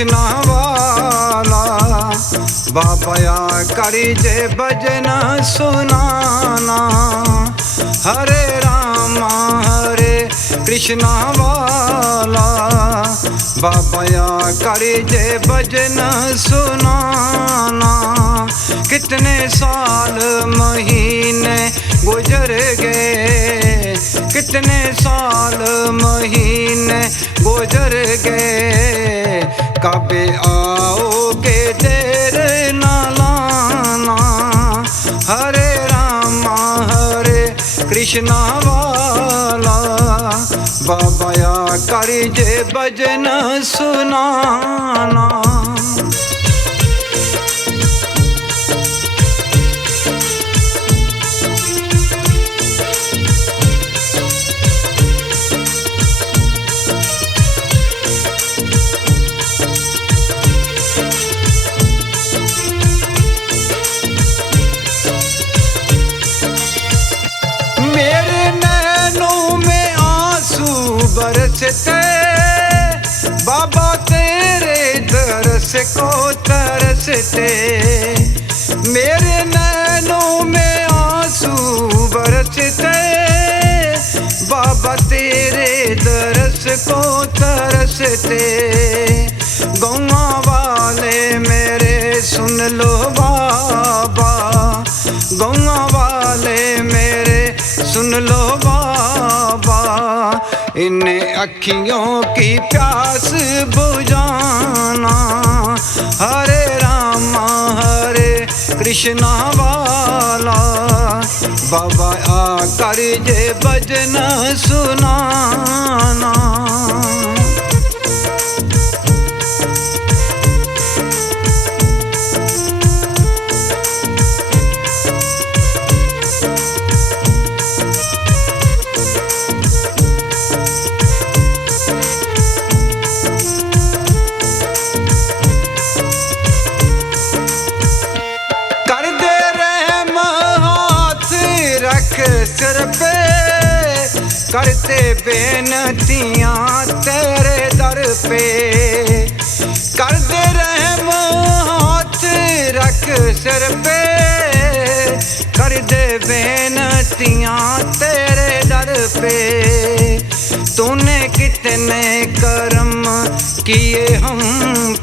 कृष्णा वाला बाबा करी जे भजन सुनाना। हरे रामा हरे कृष्णा वाला बाबा करी जे भजन सुनाना। कितने साल महीने गुजर गए, कितने साल महीने गुजर गए, कभी आओगे देर न लाना। हरे रामा हरे कृष्णा वाला बाबा करी जे भजन सुनाना। बरसते बाबा तेरे दरस को तरसते, मेरे नैनों में आंसू बरसते बाबा तेरे दरस को तरसते। गौवा वाले मेरे सुन लो बाबा, गौवा वाले मेरे सुन लो बाबा, इन अखियों की प्यास बुझाना। हरे रामा हरे कृष्णा वाला बाबा आकर जे भजन सुनाना। सिर पे करते बेनतियाँ तेरे दर पे, कर दे रहम हाथ रख सिर पे, कर दे बेनतियाँ तेरे दर पे। तूने कितने करम किए हम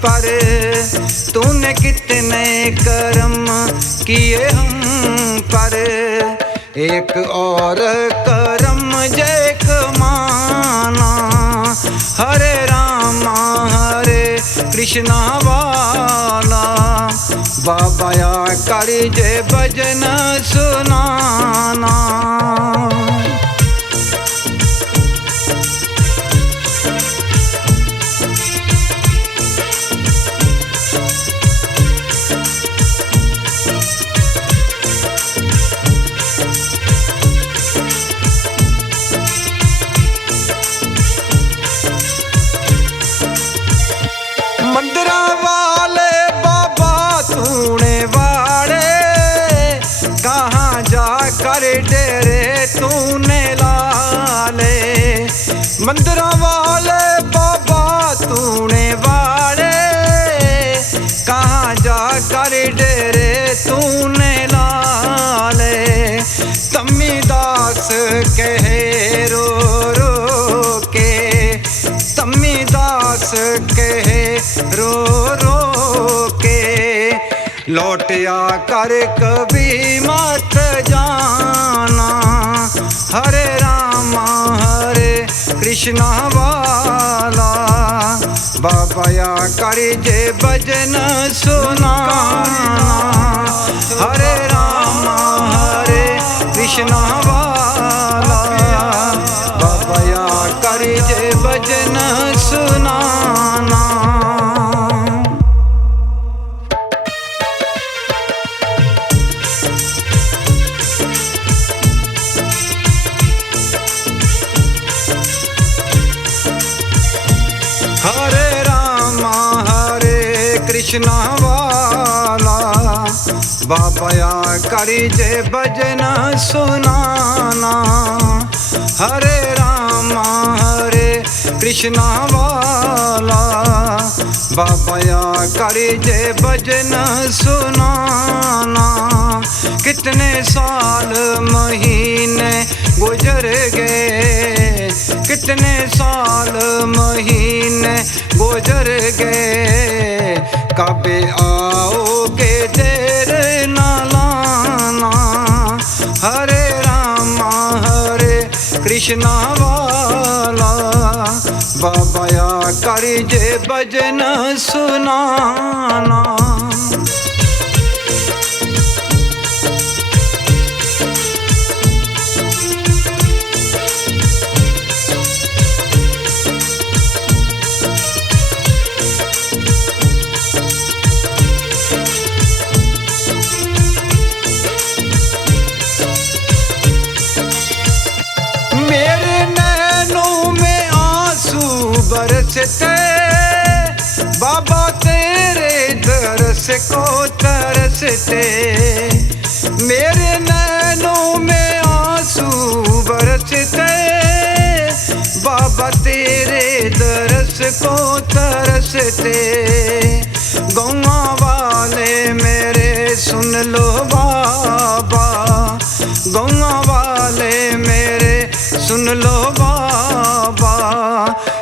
पर, तूने कितने करम किए हम पर, एक और करम जैक माना। हरे रामा हरे कृष्णा वाला बाबा करी जे भजन सुनाना। मंदिरा वाले बाबा तूने वाड़े, कहाँ जाकर डेरे तूने लाले। मंदिरा वाले बाबा तूने वाड़े, कहाँ जाकर डेरे तूने लाले। तम्मी दास कहे रो रो के, तम्मी दास कहे रो रो के, लौट आकर कभी मत जाना। हरे रामा हरे कृष्णा वाला बाबा करी जे भजन सुनाना। हरे रामा हरे कृष्णा वाला बाबा करी जे भजन सुनाना। हरे रामा हरे कृष्णा वाला बाबा करी जे भजन सुनाना। हरे रामा हरे कृष्णा वाला बाबाया कर जे भजन सुनाना। कितने साल महीने गुजर गए, कितने साल महीने गुजर गए, कभी आओगे देर न लाना। हरे रामा हरे कृष्णा वाला, बाबाया कर जे भजन सुनाना। बरसते बाबा तेरे दरस को तरसते, मेरे नैनों में आंसू बरसते बाबा तेरे दरस को तरसते। गौवा वाले मेरे सुन लो बाबा, गौवा वाले मेरे सुन लो बाबा,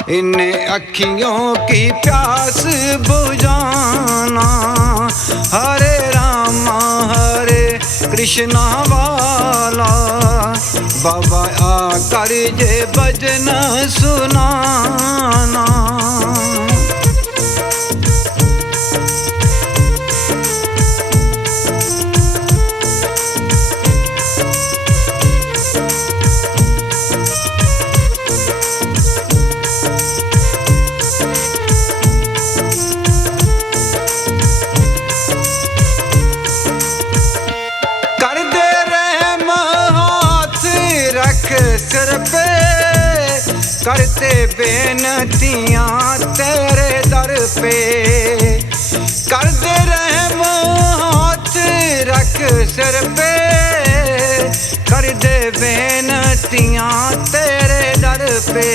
इन अखियों की प्यास बुझाना। हरे रामा हरे कृष्णा वाला, बाबा आकर जे भजन सुनाना। सिर पे करते बेनतियाँ तेरे दर पे, कर दे रहम हाथ रख सिर पे, कर दे बेनतियाँ तेरे दर पे।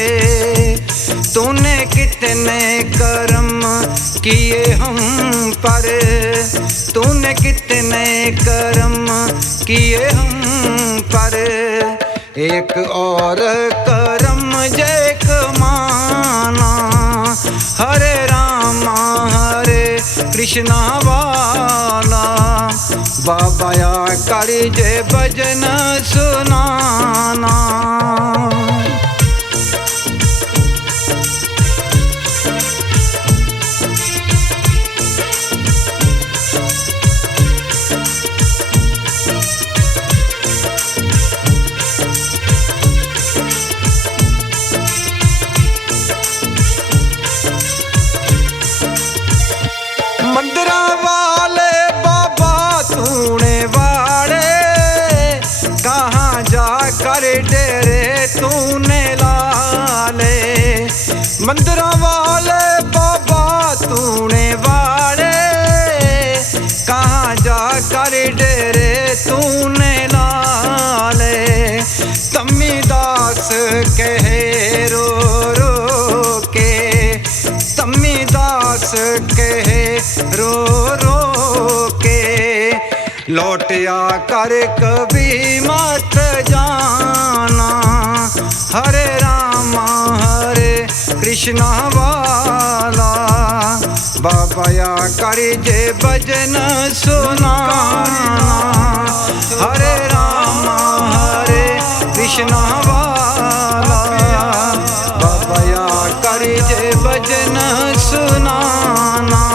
तूने कितने करम किए हम पर, तूने कितने करम किए हम पर, एक और करम जैक माना। हरे रामा हरे कृष्णा वाला, बाबाया कर जे भजन सुनाना। मंदिरा वाले बाबा तूने वाड़े, कहाँ जाकर डेरे तूने लाले। मंदिरा वाले बाबा तूने वाड़े, कहाँ जाकर डेरे तूने लाले। तम्मी दास कहे रो रो के, तम्मी दास कहे रो रो के, लौट आकर कभी मत जाना। हरे रामा हरे कृष्णा वाला, बाबाया कर जे भजन सुनाना। हरे रामा हरे कृष्णा वाला, बाबाया कर जे भजन सुनाना।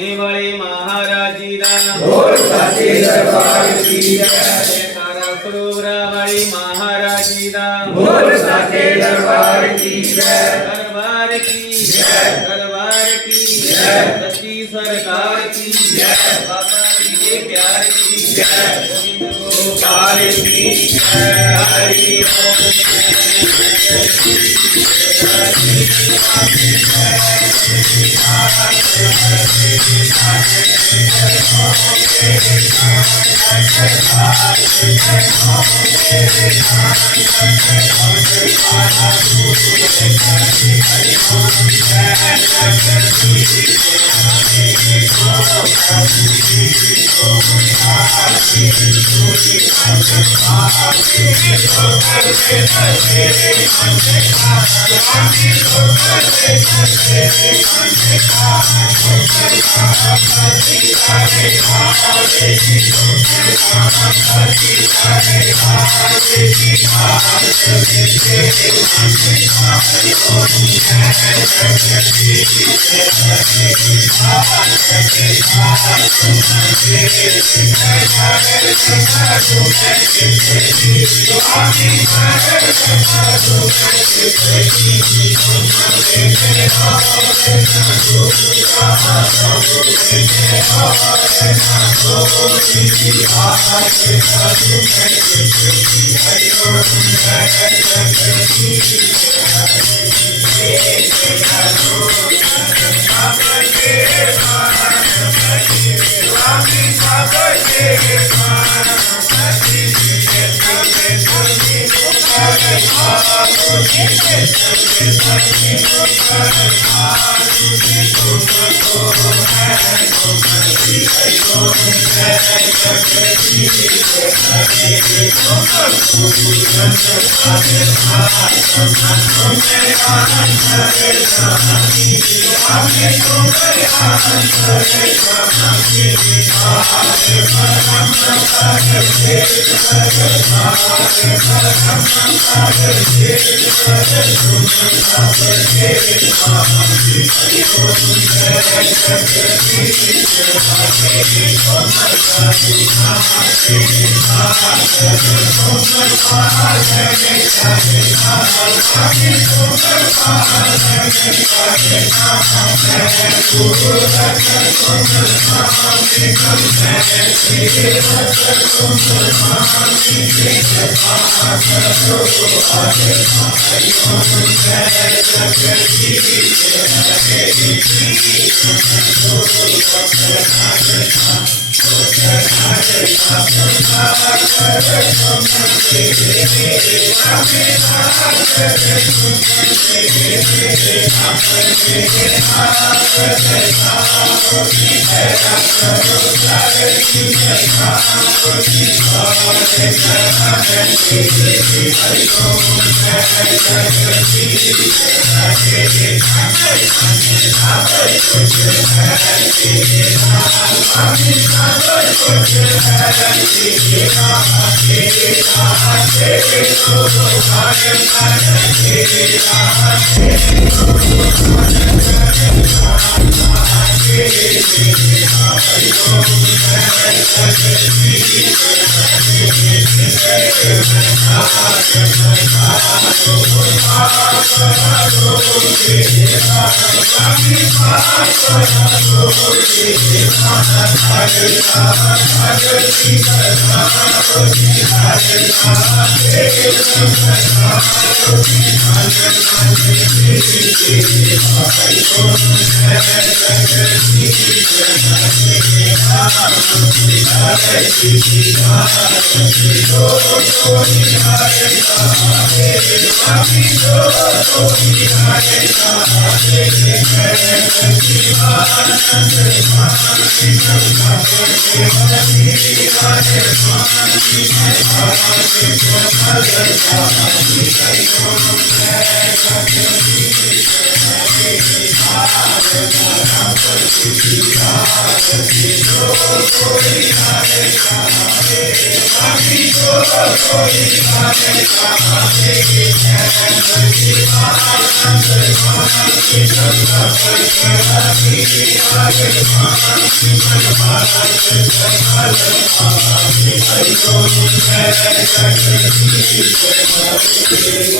मेवाड़ी महाराज जी दा बोल सच्चे दरबार की जय। कारा सरोवरावाड़ी महाराज जी दा बोल सच्चे दरबार की जय। दरबार की जय, दरबार की जय, सच्ची सरकार की जय, बाबा जी के प्यार की जय, गोविंद गोपाल की जय। हरि ओम।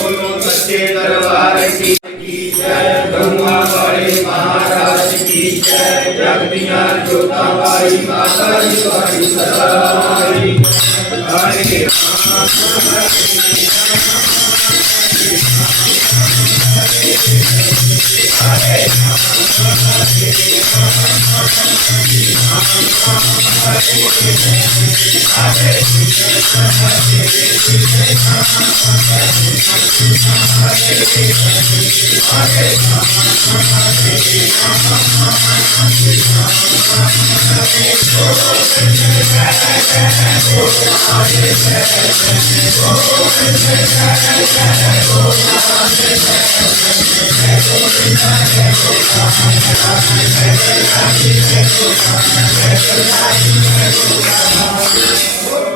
बोलो सच्चे दरबार की जय। ब्रह्मा वाले महाराज की जय। जगदियां जोता वाली माता की सदाई। हरे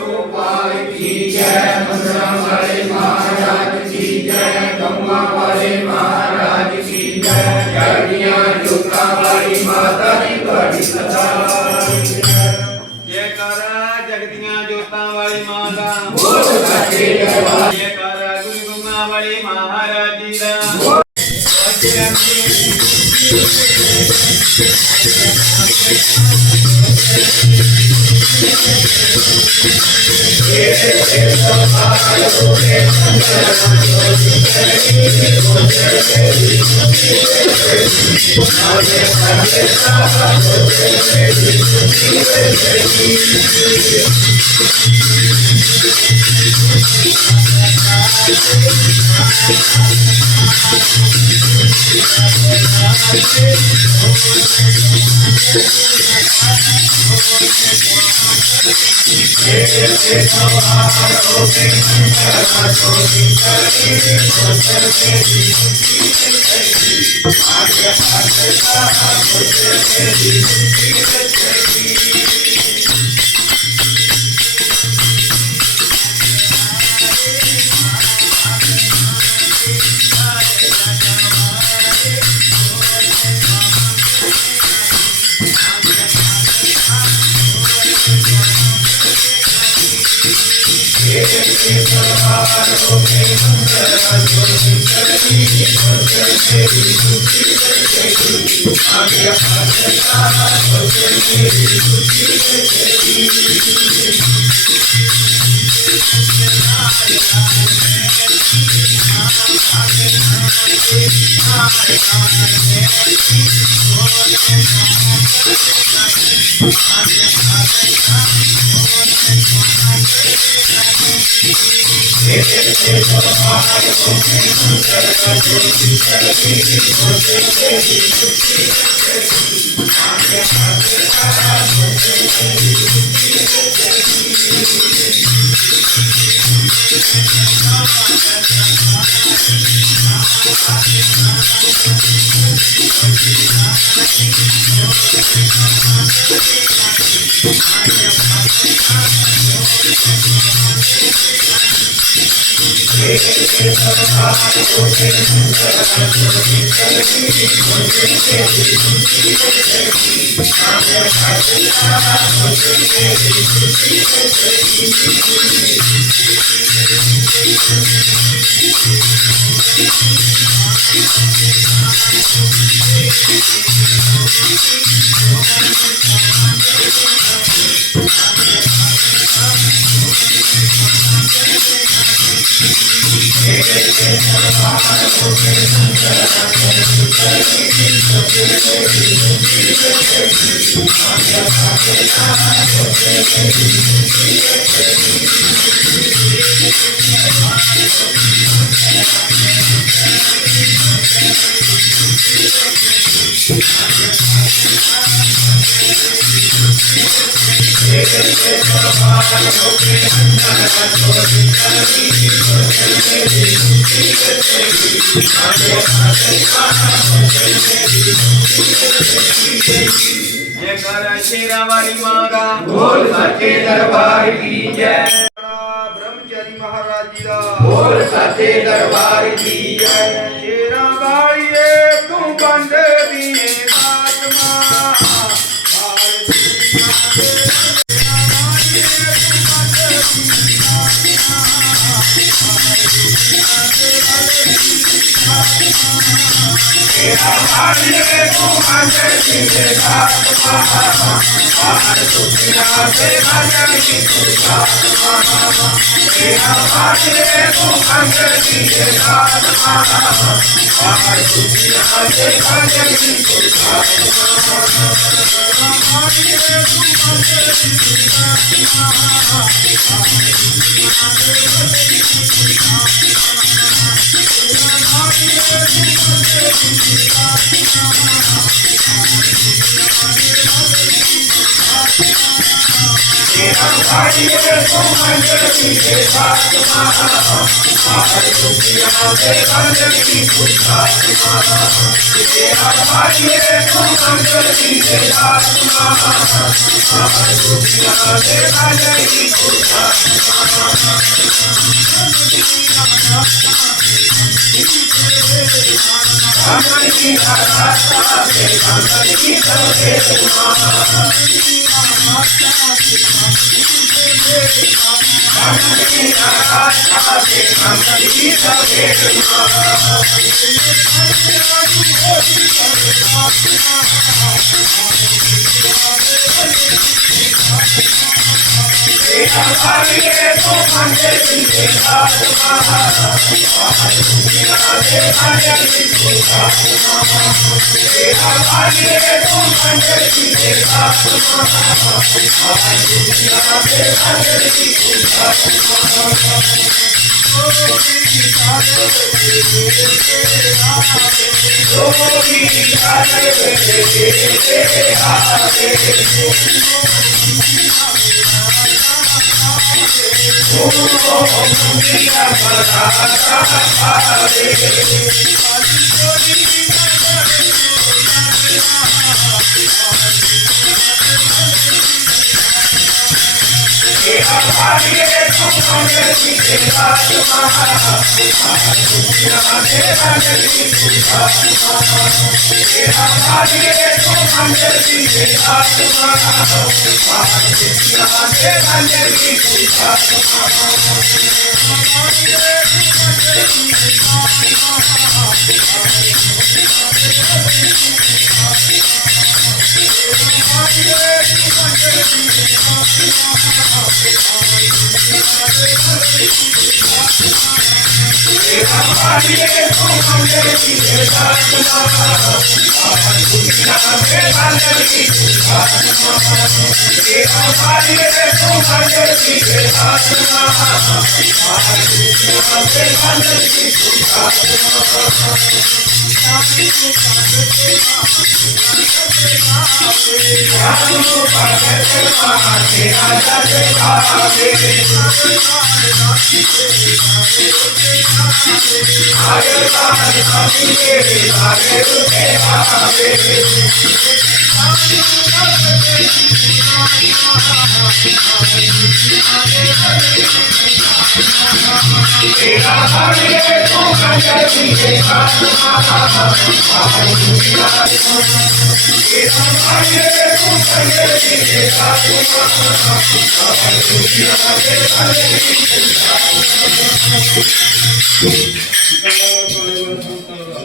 गोपाल की जय। मंदरा वाले महाराज की जय। गंगा वाले महाराज की जय। जगदियां जोता वाली माता की बड़ी सदाई। जयकारा जगदियां जोतां वाली मां दा। बोलो सच्चे दरबार। जयकारा गुरु गंगा वाले महाराज जी दा। Thank you. जयकारा शेरा वाली माँ का बोल सच्चे दरबार की जय। ब्रह्मचारी महाराज जी का बोल सच्चे दरबार की जय। शेरा वालिए तू बंद दिए आत्मा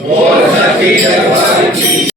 बोल सच्चे दरबार की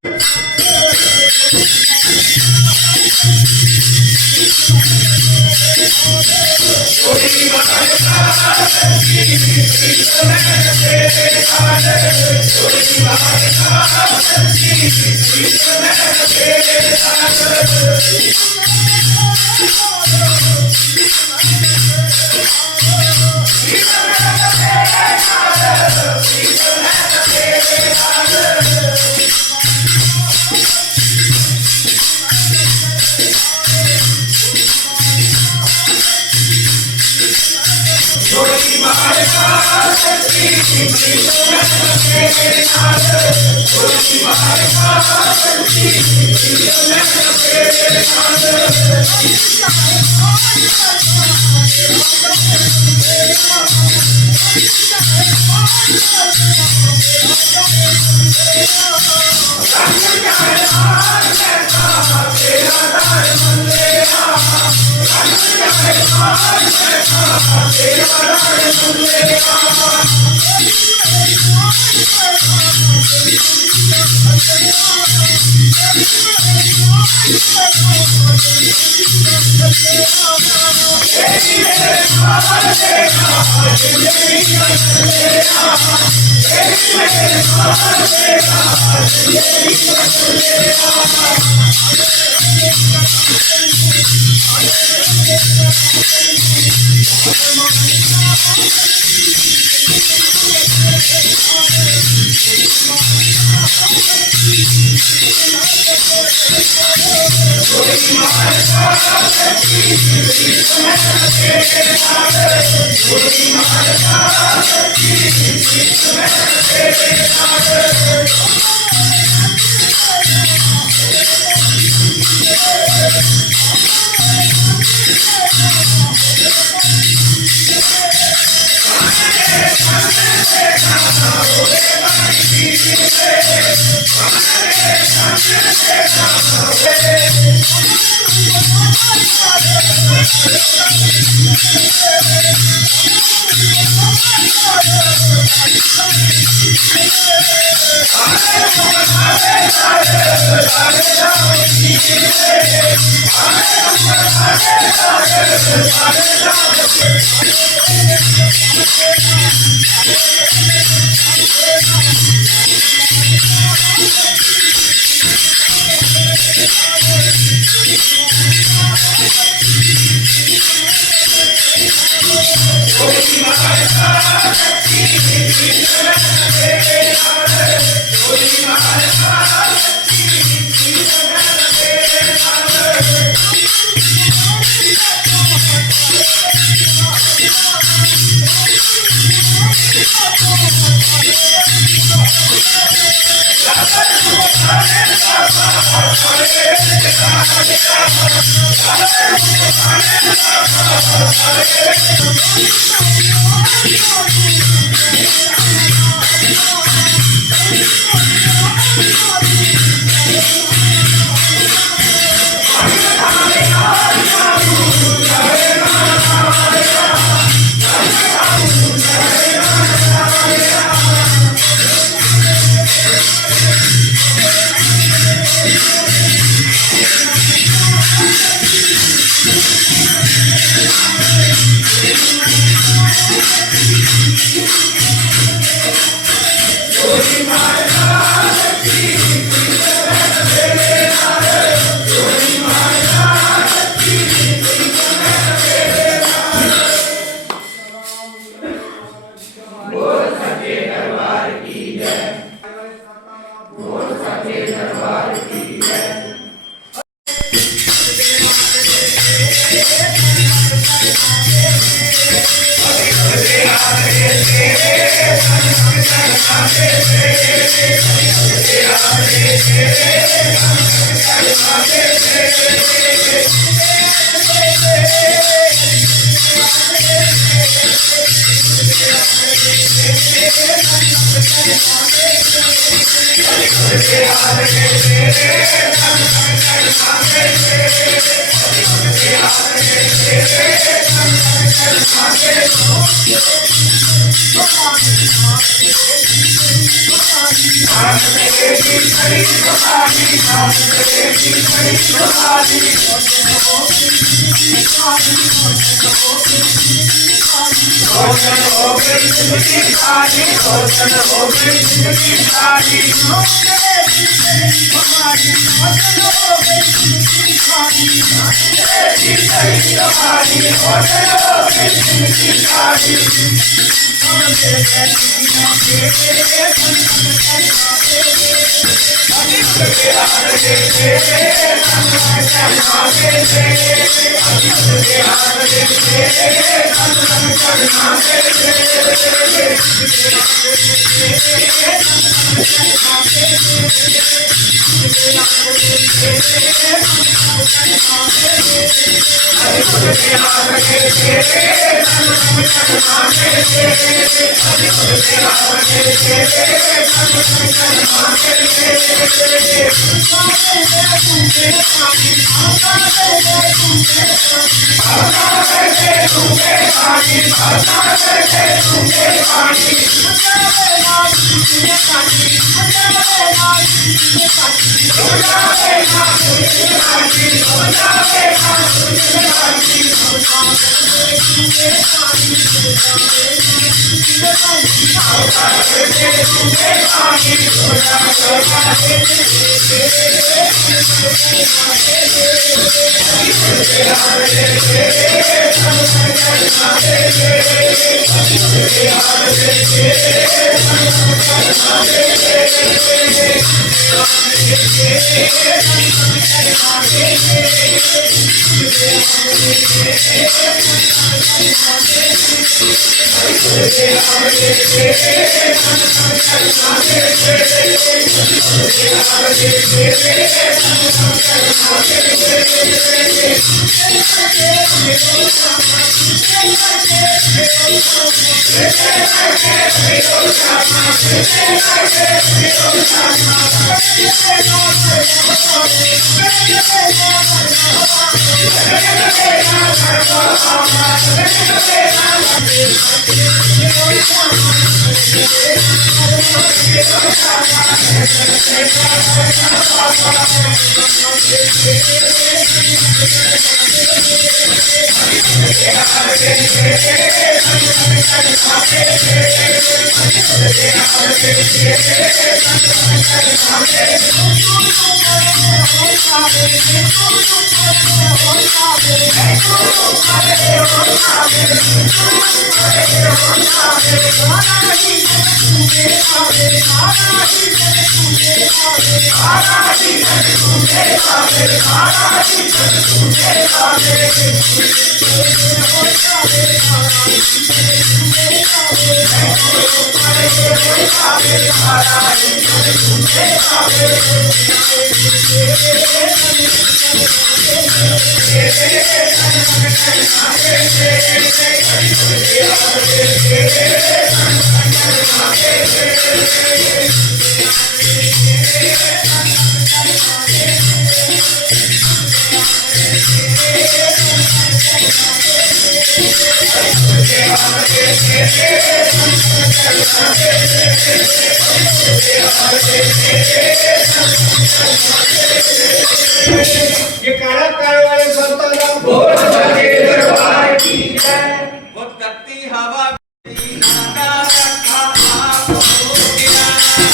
ये काळा काळवाले संतांना बोल सके दरबार की जय। वो तत्ती हवा की नादा रखा आप हो गया।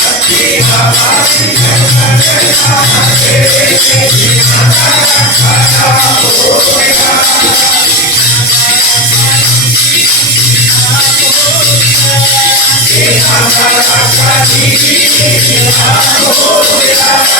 तत्ती हवा की नादा रखा हो गया। ये नादा रखा जी आप हो गया।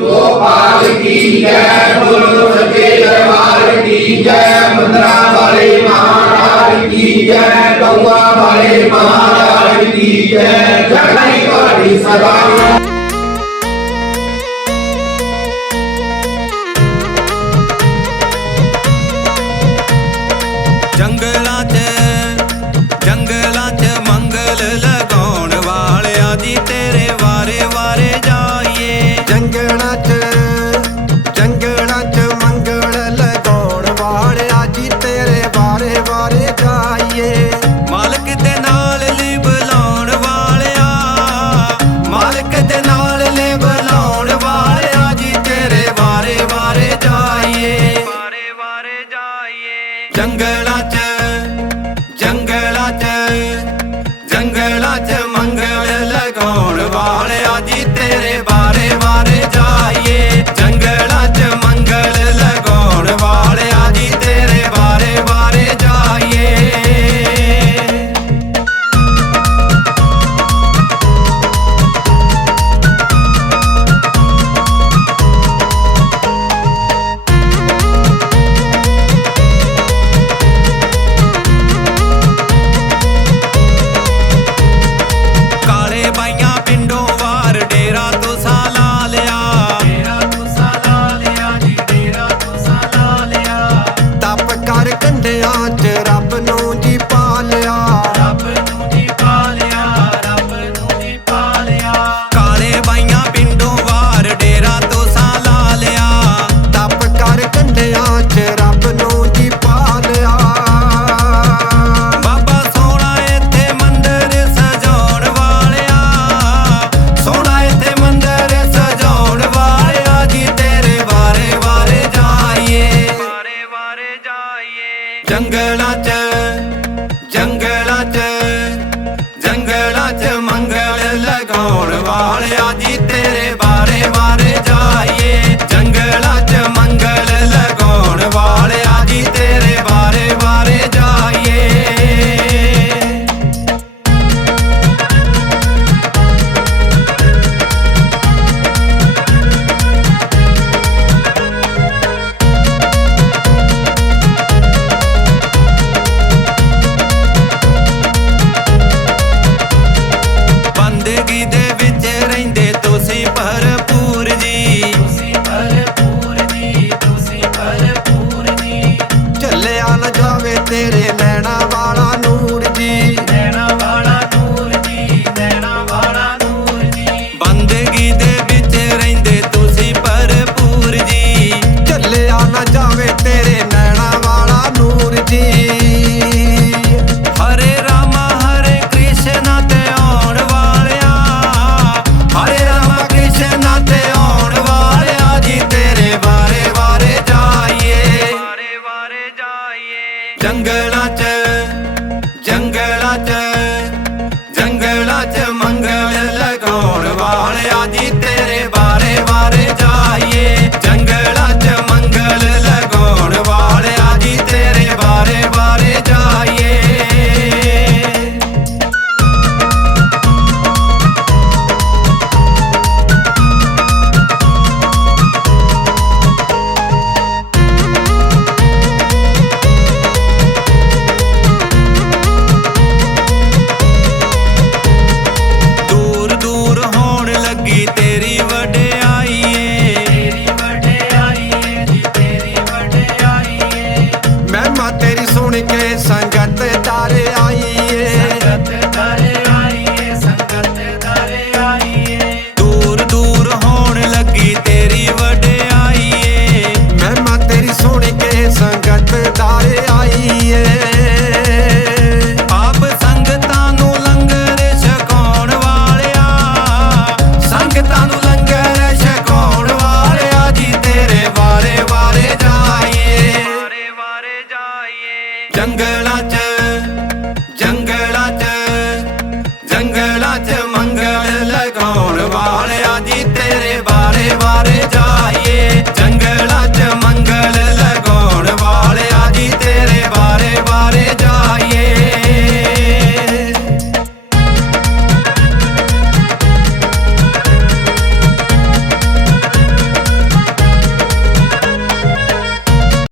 गोपाल की जय, बोलो सच्चे दरबार की जय, मंदरा वाले महाराज की जय, गौवा वाले महाराज की जय, जय वाली सदा। ਜੰਗਲਾਂ 'ਚ ਮੰਗਲ ਲਗਾਉਣ ਵਾਲਿਆ ਜੀ ਤੇਰੇ ਵਾਰੇ ਵਾਰੇ ਜਾਈਏ। ਜੰਗਲਾਂ 'ਚ ਮੰਗਲ ਲਗਾਉਣ ਵਾਲਿਆ ਜੀ ਤੇਰੇ ਵਾਰੇ ਵਾਰੇ ਜਾਈਏ। ਮਾਲਕ ਦੇ ਨਾਲ ਲਿਵ ਲਾਉਣ ਵਾਲਿਆ, ਮਾਲਕ ਦੇ ਨਾਲ ਲਿਵ ਲਾਉਣ ਵਾਲਿਆ ਜੀ ਤੇਰੇ ਵਾਰੇ ਵਾਰੇ ਜਾਈਏ। ਵਾਰੇ ਵਾਰੇ ਜਾਈਏ। ਜੰਗਲਾਂ 'ਚ ਮੰਗਲ ਲਗਾਉਣ ਵਾਲਿਆ ਜੀ ਤੇਰੇ ਵਾਰੇ ਵਾਰੇ ਜਾਈਏ। ਜੰਗਲਾਂ 'ਚ ਮੰਗਲ ਲਗਾਉਣ ਵਾਲਿਆ ਜੀ ਤੇਰੇ ਵਾਰੇ ਵਾਰੇ ਜਾਈਏ। ਜੰਗਲਾਂ 'ਚ ਮੰਗਲ ਲਗਾਉਣ ਵਾਲਿਆ ਜੀ ਤੇਰੇ ਵਾਰੇ ਵਾਰੇ ਜਾਈਏ। ਜੰਗਲਾਂ 'ਚ ਮੰਗਲ ਲਗਾਉਣ ਵਾਲਿਆ ਜੀ ਤੇਰੇ ਵਾਰੇ ਵਾਰੇ ਜਾਈਏ। ਜੰਗਲਾਂ 'ਚ ਜੰਗਲਾਂ 'ਚ ਜੰਗਲਾਂ 'ਚ ਮੰਗਲ ਲਗਾਉਣ ਵਾਲਿਆ ਜੀ ਤੇਰੇ ਵਾਰੇ ਵਾਰੇ ਜਾਈਏ ਜੰਗਲਾਂ 'ਚ ਮੰਗਲ ਲਗਾਉਣ ਵਾਲਿਆ ਜੀ ਤੇਰੇ ਵਾਰੇ ਵਾਰੇ ਜਾਈਏ ਦੂਰ ਦੂਰ ਹੋਣ ਲੱਗੀ ਤੇਰੀ ਵਡਿਆਈ ਏ ਜੀ ਤੇਰੀ ਵਡਿਆਈ ਏ ਮਹਿਮਾ ਤੇਰੀ ਸੁਣ ਕੇ ਸੰਗਤ ਦਰ ਆਈ ਏ ਦੂਰ ਦੂਰ ਹੋਣ ਲੱਗੀ ਤੇਰੀ ਵਡਿਆਈ ਏ ਮਹਿਮਾ ਤੇਰੀ ਸੁਣ ਕੇ ਸੰਗਤ ਦਰ ਆਈ ਏ ਆਪ ਸੰਗਤਾਂ ਨੂੰ ਲੰਗਰ ਛਕਾਉਣ ਵਾਲਿਆ ਸੰਗਤਾਂ ਨੂੰ ਲੰਗਰ ਛਕਾਉਣ ਵਾਲਿਆ ਜੀ ਤੇਰੇ ਵਾਰੇ ਵਾਰੇ ਜਾਈਏ ਜੰਗਲ